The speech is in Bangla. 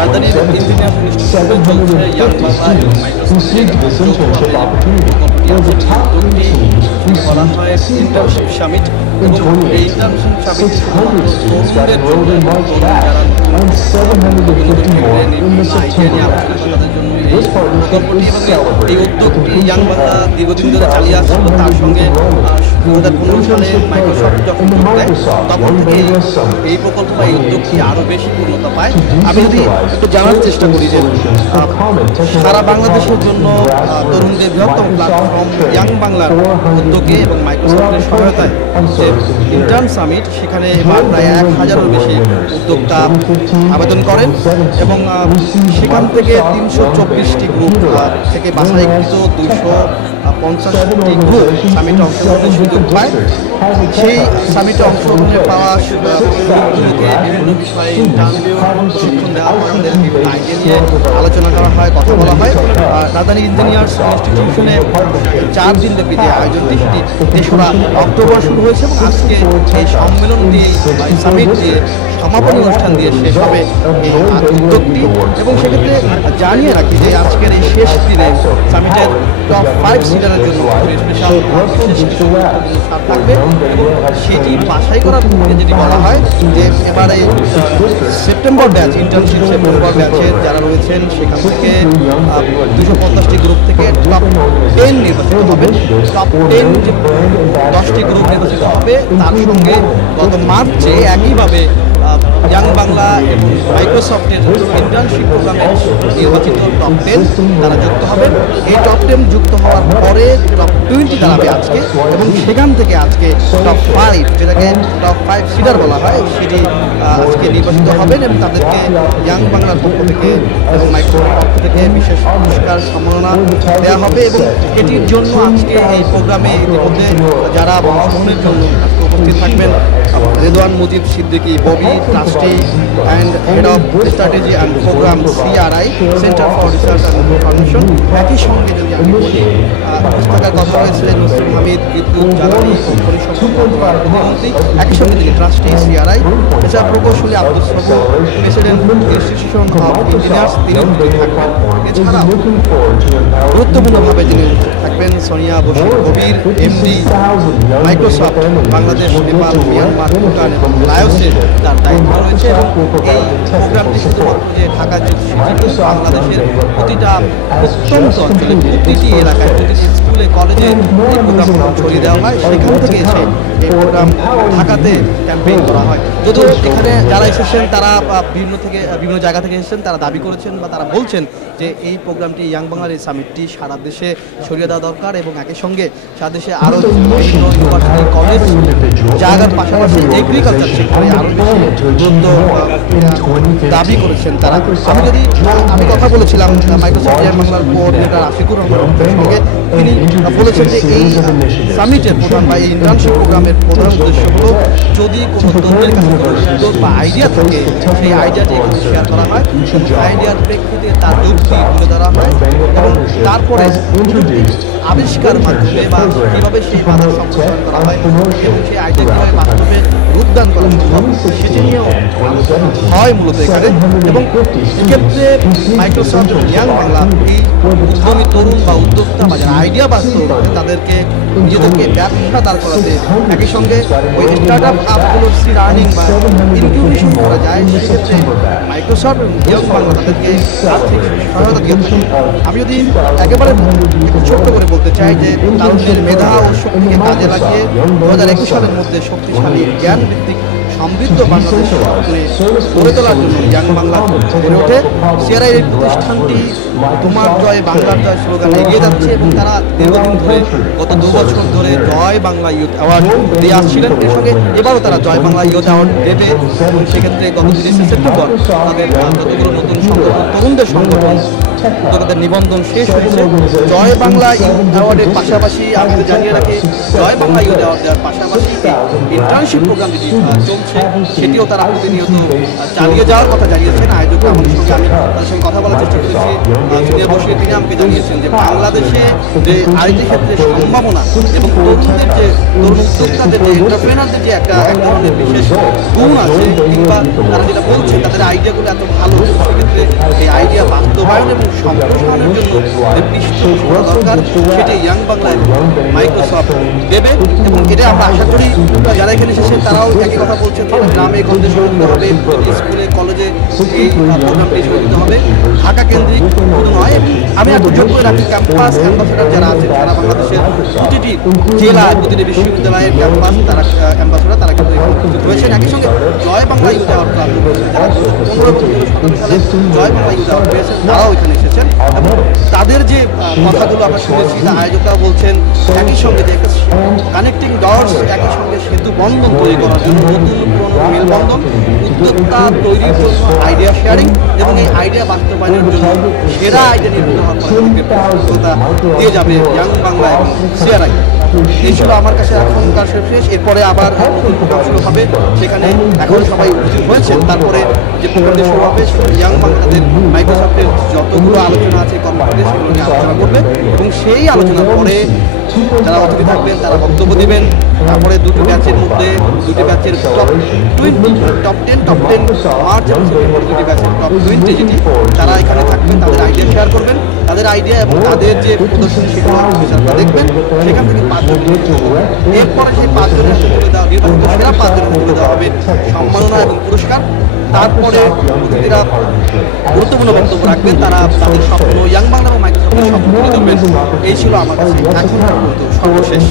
রাজধানীর ইঞ্জিনিয়ার্স ইনস্টিটিউটে চলছে ইয়াং বাংলা এবং মাইক্রোসফটের উদ্যোগটি করা হয় ইন্টার্নশিপ সামিট এবং এই ইন্টার্নশিপ সামিট তরুণদের জন্য যারা এই প্রকল্পটি এবং এই উদ্যোগটি ইয়াং বাংলা দীর্ঘদিন ধরে চালিয়ে আসছিল। তার সঙ্গে 2015 সালে মাইক্রোসফট যখন দেয় তখন থেকে এই প্রকল্প বা এই উদ্যোগটি আরও বেশি পূর্ণতা পায়। আমি যদি একটু জানার চেষ্টা করি যে সারা বাংলাদেশের জন্য তরুণদের বৃহত্তম প্ল্যাটফর্ম ইয়াং বাংলার উদ্যোগে এবং মাইক্রোসফটের সহায়তায় যে ইন্টার্ন সামিট, সেখানে এবার প্রায় 1000-এরও বেশি উদ্যোক্তা আবেদন করেন এবং সেখান থেকে 324টি গ্রুপ থেকে বাছাইকৃত 250টি গ্রুপ সামিটে অংশগ্রহণের সুযোগ পায়। সেই সামিটে অংশগ্রহণে পাওয়া গ্রুপগুলোকে বিভিন্ন বিষয়ে ইন্টারভিউ প্রশিক্ষণ দেওয়া হয়, তাদের বিভিন্ন আইডিয়া নিয়ে আলোচনা করা হয়, কথা বলা হয়। রাজধানী ইঞ্জিনিয়ার্স ইনস্টিটিউশনে 4 দিন ব্যাপী যে আয়োজনটি সেটি 3রা অক্টোবর শুরু হয়েছে এবং আজকে এই সম্মেলন দিয়ে সামিট দিয়ে সমাপনী অনুষ্ঠান দিয়ে শেষ হবে এই উদ্যোগটি। এবং সেক্ষেত্রে জানিয়ে রাখি যে আজকের এই শেষ দিনে সামিটের টপ 5 সিটারের জন্য স্পেশাল ছাড় থাকবে এবং সেটি বাছাই করার পরে যেটি বলা হয় যে এবারে সেপ্টেম্বর ব্যাচ, ইন্টার্নশিপ সেপ্টেম্বর ব্যাচের যারা রয়েছেন সেখান থেকে 250টি গ্রুপ থেকে টপ 10 নির্বাচিত হবে। টপ 10 যে 10টি গ্রুপ নির্বাচিত হবে তার সঙ্গে গত মার্চে একইভাবে ইয়াং বাংলা এবং মাইক্রোসফটের ইন্টার্নশিপ প্রোগ্রামে নির্বাচিত টপ 10 তারা যুক্ত হবে। এই টপ 10 যুক্ত হওয়ার পরে টপ 20 দাঁড়াবে আজকে এবং সেখান থেকে আজকে টপ 5, যেটাকে টপ 5 সিটার বলা হয়, সেটি আজকে নির্বাচিত হবেন এবং তাদেরকে ইয়াং বাংলার পক্ষ থেকে এবং মাইক্রোসফটের পক্ষ থেকে বিশেষ পুরস্কার সম্মাননা দেওয়া হবে। এবং এটির জন্য আজকে এই প্রোগ্রামে ইতিমধ্যে যারা অংশগ্রহণের জন্য উপস্থিত থাকবেন Redwan Mujib Siddiqui, Bobby, trustee and head of strategy and programme CRI, centre for research and information. একই সঙ্গে যদি আমি বলি থাকার কথা রয়েছে নসরুল হামিদ, বিদ্যুৎ, জ্বালানি ও খনিজ সম্পদ প্রতিমন্ত্রী, একই সঙ্গে তিনি ট্রাস্টি CRI। এছাড়া প্রকৌশলী আব্দুল সবুর, প্রেসিডেন্ট ইনস্টিটিউশন অফ ইঞ্জিনিয়ার্স, তিনি থাকবেন। এছাড়াও গুরুত্বপূর্ণভাবে যিনি থাকবেন সোনিয়া বশির কবির, MD Microsoft Bangladesh, Nepal, Myanmar, Bhutan এবং লাওসের তার দায়িত্ব রয়েছে। এবং এই প্রোগ্রামটি শুধুমাত্র যে ঢাকা বাংলাদেশের প্রতিটা প্রত্যন্ত অঞ্চলে, প্রতিটি এলাকায়, প্রতিটি স্কুলে, কলেজে এই প্রোগ্রাম ছড়িয়ে দেওয়া হয়। সেখান থেকে এসে এই প্রোগ্রাম ঢাকাতে ক্যাম্পেইন করা হয়। যদিও এখানে যারা এসেছেন তারা বিভিন্ন জায়গা থেকে এসেছেন, তারা দাবি করেছেন বা তারা বলছেন যে এই প্রোগ্রামটি ইয়াং বাংলার এই সামিটটি সারা দেশে ছড়িয়ে দেওয়া দরকার এবং একই সঙ্গে সারা দেশে আরও বিভিন্ন ইউনিভার্সিটি, কলেজ জায়গার পাশাপাশি এগ্রিকালচার সেক্টরে আরও বেশি গুরুত্ব দাবি করেছেন তারা। আমি কথা বলেছিলাম মাইক্রোসফট ইয়াং বাংলার কোঅর্ডিনেটর আশিকুর রহমানের সঙ্গে। তিনি বলেছেন যে এই সামিটের প্রধান বা এই ইন্টার্নশিপ প্রোগ্রামের প্রধান উদ্দেশ্য হলো যদি কোনো তরুণের কাছে কোনো উদ্যোগ বা আইডিয়া থাকে সেই আইডিয়াটি এখানে শেয়ার করা হয়, আইডিয়ার প্রেক্ষিতে তার যুক্তি তুলে ধরা হয় এবং তারপরে আবিষ্কার মাধ্যমে বা কীভাবে সেই বাধার সম্প্রসারণ করা হয় এবং সেই আইডিয়া কীভাবে বাস্তবে রূপদান করা সম্ভব সেটি নিয়েও হয় মূলত এখানে। এবং এক্ষেত্রে মাইক্রোসফট ইয়াং বাংলা এই উদ্যমী তরুণ বা উদ্যোক্তা বা যারা আইডিয়া বাস্তব তাদেরকে নিজেদেরকে ব্যবসা দাঁড় করাতে, একই সঙ্গে ওই স্টার্ট আপগুলোর সিড আর্নিং বা ইনকিউবেশন করা যায়, সেক্ষেত্রে মাইক্রোসফট ইয়াং বাংলা তাদেরকে আর্থিক সহায়তা দিয়ে থাকে। আমি যদি একেবারে ছোট্ট করে বলতে চাই যে তারুণ্যের মেধা ও শক্তিকে কাজে লাগিয়ে 2021 সালের মধ্যে শক্তিশালী জ্ঞান ভিত্তিক সমৃদ্ধ বাংলাদেশ গড়ে তোলার জন্য ইয়াং বাংলা গড়ে ওঠে। CRI এই প্রতিষ্ঠানটি তোমার জয় বাংলার জয় স্লোগানে এগিয়ে যাচ্ছে এবং তারা দীর্ঘদিন ধরে গত 2 বছর ধরে জয় বাংলা ইউথ অ্যাওয়ার্ড দিয়ে আসছিলেন। এর সঙ্গে এবারও তারা জয় বাংলা ইউথ অ্যাওয়ার্ড দেবে এবং সেক্ষেত্রে গত 30 সেপ্টেম্বর তাদের যতগুলো নতুন সংগঠন, তরুণদের সংগঠন উদ্যোক্তাদের নিবন্ধন শেষ হয়েছে। জয় বাংলা ইউথ অ্যাওয়ার্ডের পাশাপাশি আমি জানিয়ে রাখি জয় বাংলা ইউথ অ্যাওয়ার্ড দেওয়ার পাশাপাশি ইন্টার্নশিপ প্রোগ্রাম যেটি চলছে চলছে, সেটিও তারা প্রতিনিয়ত চালিয়ে যাওয়ার কথা জানিয়েছেন। আয়োজক আমাদের সঙ্গে, আমি তাদের সঙ্গে কথা বলার চেষ্টা করেছি, সিনিয়র বসে তিনি আমাকে জানিয়েছেন যে বাংলাদেশে যে আইটি ক্ষেত্রে সম্ভাবনা এবং তরুণদের যে তরুণ উদ্যোক্তাদের যে এন্টারপ্রেনারদের যে এক ধরনের বিশেষ গুণ আছে, কিংবা তারা যেটা বলছে তাদের আইডিয়াগুলো এত ভালো, সেক্ষেত্রে এই আইডিয়া বাস্তবায়ন এবং সম্প্রসারণের জন্য যে পৃষ্ঠপোষকতা দরকার, সেটি ইয়াং বাংলায় মাইক্রোসফট দেবে। এবং এটা আমরা আশা করি যারা এখানে এসেছেন তারাও একই কথা বলছেন, গ্রামে গঞ্জে শুরু দিতে হবে, স্কুলে কলেজে এই প্রোগ্রামটি শুরু দিতে হবে, ঢাকা কেন্দ্রিক শুধু নয়। আমি একটু যোগ করে রাখি, ক্যাম্পাস অ্যাম্বাসেডার যারা আছেন সারা বাংলাদেশের প্রতিটি জেলায়, প্রতিটি বিশ্ববিদ্যালয়ের ক্যাম্পাস তারা অ্যাম্বাসেডার তারা কিন্তু উপস্থিত হয়েছেন। একই সঙ্গে জয় বাংলা ইউথ আওয়ার ক্লাব যারা 2015 এবং 2017 সালে জয় বাংলা ইউথ আওয়ার পেয়েছেন তারাও এখানে এসেছেন এবং তাদের যে কথাগুলো আমরা শুনেছি, তা আয়োজকরা বলছেন একই সঙ্গে যে একটা কানেক্টিং ডটস, একই সঙ্গে সেতু বন্ধন তৈরি করার জন্য, নতুন পুরনো মেলবন্ধন, উদ্যোক্তা তৈরির জন্য আইডিয়া শেয়ারিং এবং এই আইডিয়া বাস্তবায়নের জন্য সেরা আইডিয়া নির্মিত হওয়ার পরে দিয়ে যাবে ইয়াং বাংলা এবং সিআরআই। এই ছিল আমার কাছে এখনকার শেষ। এরপরে আবার নতুন প্রোগ্রাম শুরু হবে, সেখানে এখন সবাই উপস্থিত হয়েছেন। তারপরে যে প্রোগ্রামটি শুরু হবে ইয়াং বাংলাদেশ মাইক্রোসফটের যতগুলো আলোচনা আছে কর্মসূচি, সেগুলো নিয়ে আলোচনা করবে এবং সেই আলোচনার পরে যারা অতিথি থাকবেন তারা বক্তব্য দিবেন। তারপরে দুটি ব্যাচের মধ্যে দুটি ব্যাচের টপ 10 মার্চ এবং সেপ্টেম্বর দুটি ব্যাচের টপ 20 যেটি তারা এখানে থাকবেন, তাদের আইডিয়া শেয়ার করবেন, তাদের আইডিয়া এবং তাদের যে প্রদর্শনী সেগুলো আপনারা দেখবেন। সেখান থেকে 5 জন, এরপরে সেই 5 জনের তুলে দেওয়া, নির্বাচিত সেরা 5 জনের তুলে দেওয়া হবে সম্মাননা এবং পুরস্কার। তারপরে অতিথিরা গুরুত্বপূর্ণ বক্তব্য রাখবেন, তারা তাদের স্বপ্ন, ইয়াং বাংলা এবং মাইক্রোসফটের স্বপ্ন তুলে ধরবেন। এই ছিল আমার কাছে এখন সর্বশেষ।